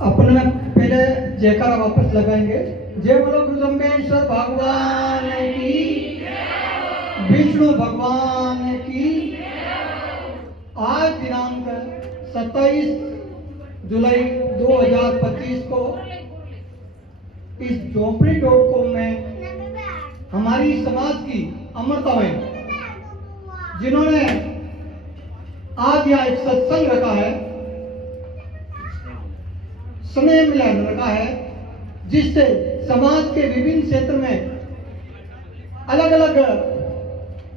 अपने पहले जयकारा वापस लगाएंगे। जय बोलो गुरु जम्बेश्वर भगवान की, विष्णु भगवान की। आज दिनांक 27 जुलाई 2025 को इस झोपड़ी.com में हमारी समाज की अमरताएं, जिन्होंने आज यहाँ एक सत्संग रखा है, स्नेह मिलन रखा है, जिससे समाज के विभिन्न क्षेत्र में अलग अलग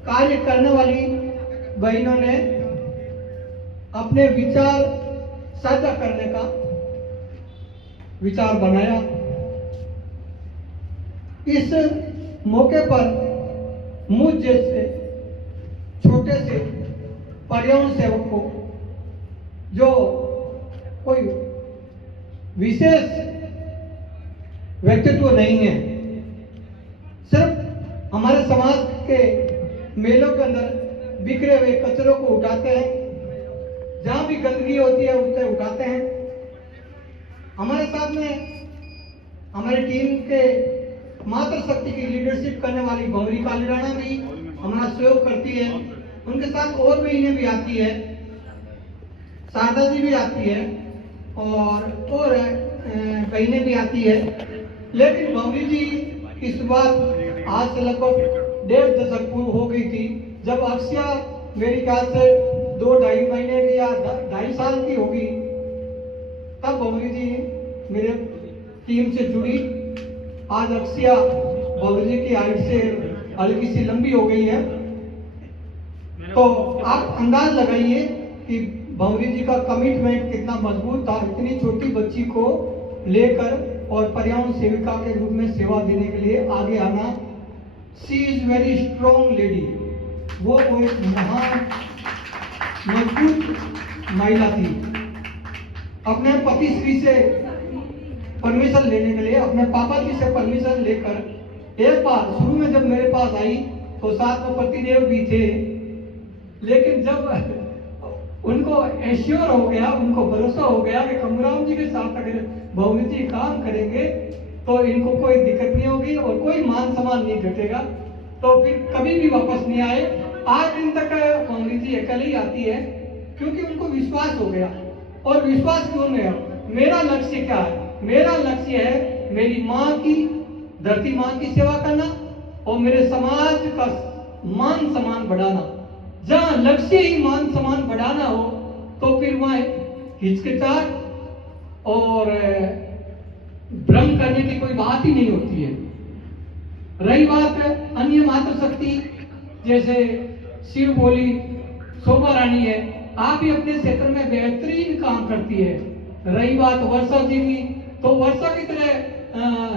कार्य करने वाली बहनों ने अपने विचार साझा करने का विचार बनाया। इस मौके पर मुझ जैसे छोटे से पर्यावरण सेवक को, जो कोई विशेष व्यक्तित्व नहीं है, सिर्फ हमारे समाज के मेलों के अंदर बिखरे हुए कचरों को उठाते हैं, जहां भी गंदगी होती है उसे उठाते हैं। हमारे साथ में हमारी टीम के मातृशक्ति की लीडरशिप करने वाली भंवरी काली राणा भी हमारा सहयोग करती है। उनके साथ और बहनें भी आती है, शारदा जी भी आती है और बहनें भी आती है। लेकिन भंवरी जी की शुरुआत आज से लगभग 1.5 दशक हो गई थी, जब अक्षया मेरे ख्याल से 2-2.5 महीने की या 2.5 साल की होगी, तब भंवरी जी मेरे टीम से जुड़ी। आज अक्षया भंवरी जी की हाइट से हल्की सी लंबी हो गई है, तो आप अंदाज लगाइए कि भंवरी जी का कमिटमेंट कितना मजबूत था, इतनी छोटी बच्ची को लेकर और पर्यावरण सेविका के रूप में सेवा देने के लिए आगे आना। She is very strong lady, वो एक महान मजबूत महिला थी। अपने पति श्री से परमिशन लेने के लिए, अपने पापा जी से परमिशन लेकर एक बार शुरू में जब मेरे पास आई तो साथ में पतिदेव भी थे, लेकिन जब उनको एश्योर हो गया, उनको भरोसा हो गया कि कमराम जी के साथ अगर भंवरी जी काम करेंगे तो इनको कोई दिक्कत नहीं होगी और कोई मान सम्मान नहीं घटेगा, तो फिर कभी भी वापस नहीं आए। आज दिन तक भंवरी जी अकेले ही आती है, क्योंकि उनको विश्वास हो गया। और विश्वास क्यों नहीं? मेरा लक्ष्य क्या है? मेरा लक्ष्य है मेरी माँ की, धरती माँ की सेवा करना और मेरे समाज का मान सम्मान बढ़ाना। जहां लक्ष्य ही मान सम्मान बढ़ाना हो तो फिर वहां हिचकिचाहट और भ्रम करने की कोई बात ही नहीं होती है। रही बात अन्य मातृशक्ति, जैसे शिव बोली, शोभा रानी है, आप भी अपने क्षेत्र में बेहतरीन काम करती है। रही बात वर्षा जी की, तो वर्षा की तरह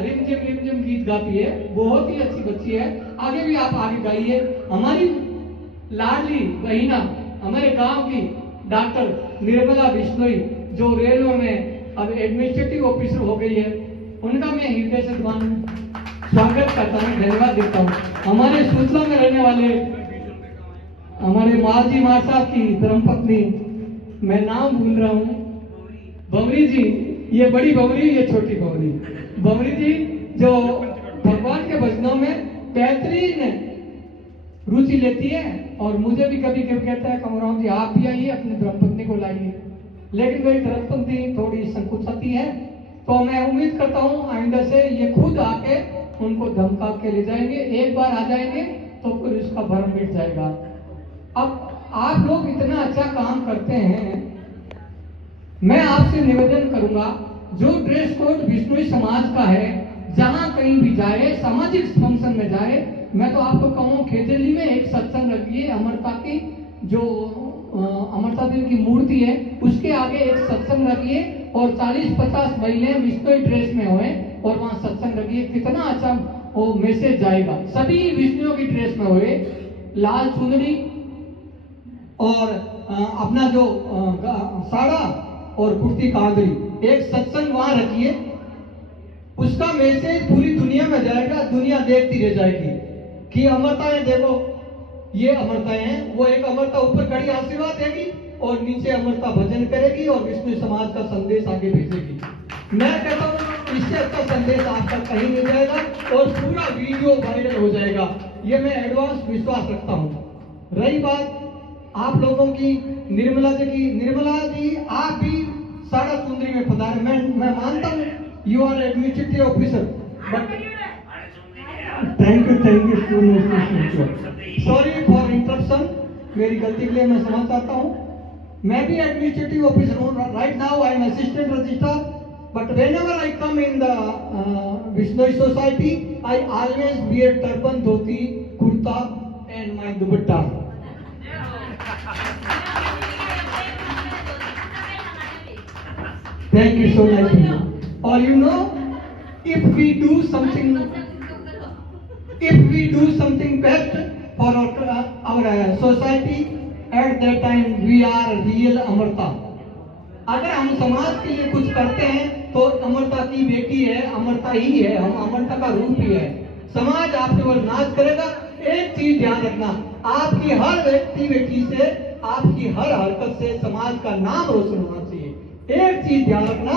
रिमझिम गीत गाती है, बहुत ही अच्छी बच्ची है, आगे भी आप आगे गाइए। हमारी लाडली बहिना, हमारे गांव की डॉक्टर निर्मला बिश्नोई, जो रेलवे में अब एडमिनिस्ट्रेटिव ऑफिसर हो गई है, उनका मैं हृदय से स्वागत करता हूँ, धन्यवाद देता हूँ। हमारे सूचना में रहने वाले हमारे मालजी मार साहब की धर्मपत्नी, मैं नाम भूल रहा हूँ, भंवरी जी, ये बड़ी भंवरी, ये छोटी भंवरी, भंवरी जी जो भगवान के भजनों में बेहतरीन रुचि लेती है और मुझे भी कभी कभी कहता है कमराम जी आप भी आइए, अपनी धर्मपत्नी को लाइए। लेकिन मेरी धर्मपत्नी थोड़ी संकुचाती है, तो मैं उम्मीद करता हूँ आइंदा से ये खुद आके उनको धमका के ले जाएंगे। एक बार आ जाएंगे तो फिर इसका भरम मिट जाएगा। अब आप लोग इतना अच्छा काम करते हैं, मैं आपसे निवेदन करूंगा, जो ड्रेस कोड विष्णुई समाज का है, जहां कहीं भी जाए, सामाजिक फंक्शन में जाए, मैं तो आपको कहूँ खेजली में एक सत्संग रखिए, अमरता की जो अमरता देवी की मूर्ति है उसके आगे एक सत्संग रखिए और 40-50 महिलाएं विष्णुई ड्रेस में होए और वहां सत्संग रखिए। कितना अच्छा वो मैसेज जाएगा। सभी विष्णुओं की ड्रेस में होए, लाल चुनरी और अपना जो साड़ा और कुर्ती कांधरी, एक सत्संग वहां रखिए, उसका मैसेज पूरी दुनिया में जाएगा, दुनिया देखती रह जाएगी कि अमरताएं देखो, ये अमरताएं हैं। वो एक अमरता ऊपर खड़ी आशीर्वाद देगी और नीचे अमरता भजन करेगी और विष्णु समाज का संदेश आगे भेजेगी। वीडियो वायरल हो जाएगा, ये मैं एडवांस विश्वास रखता हूँ। रही बात आप लोगों की, निर्मला जी आप भी साड़ा चुंदरी में पधारे। मैं मानता हूँ you are administrative officer, but thank you sorry for interruption, मेरी गलती के लिए मैं क्षमा चाहता हूँ। मैं भी एडमिनिस्ट्रेटिव ऑफिसर हूँ, right now I am assistant registrar, but whenever I come in the Vishnoi society, I always wear turban, dhoti, kurta and my dupatta. Thank you so much. Or you know, if we do something best for our society, at that time we are real अमरता। अगर हम समाज के लिए कुछ करते हैं तो अमरता की बेटी है, अमरता ही है, हम अमरता का रूप ही है। समाज आपके ओर नाच करेगा। एक चीज ध्यान रखना, आपकी हर एक्टिविटी से, आपकी हर हरकत से समाज का नाम रोशन होना चाहिए। एक चीज ध्यान रखना,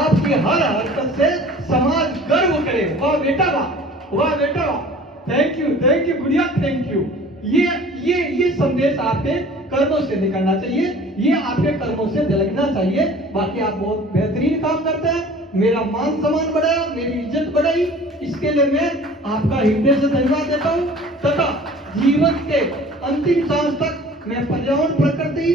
आपकी हर हरकत से समाज गर्व करे, वाह बेटा वाह, वाह बेटा वाह, थैंक यू गुड़िया, थैंक यू। ये संदेश आपके कर्मों से निकलना चाहिए, ये आपके कर्मों से झलकना चाहिए। बाकी आप बहुत बेहतरीन काम करते हैं, मेरा मान सम्मान बढ़ाया, मेरी इज्जत बढ़ाई, इसके लिए मैं आपका हृदय से धन्यवाद देता हूँ। तथा जीवन के अंतिम सांस तक मैं पर्यावरण, प्रकृति